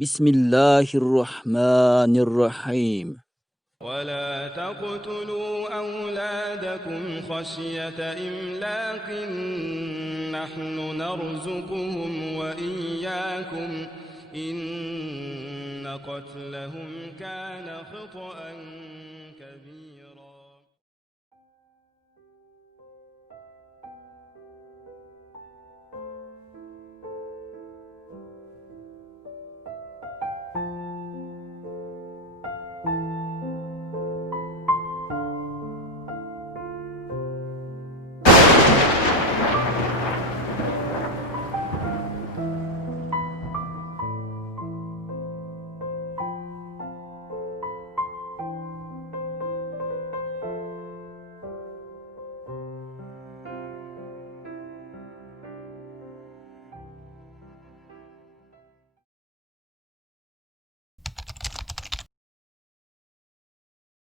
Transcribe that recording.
بسم الله الرحمن الرحيم. ولا تقتلوا أولادكم خشية إملاق نحن نرزقهم وإياكم إن قتلهم كان خطأ كبيرا.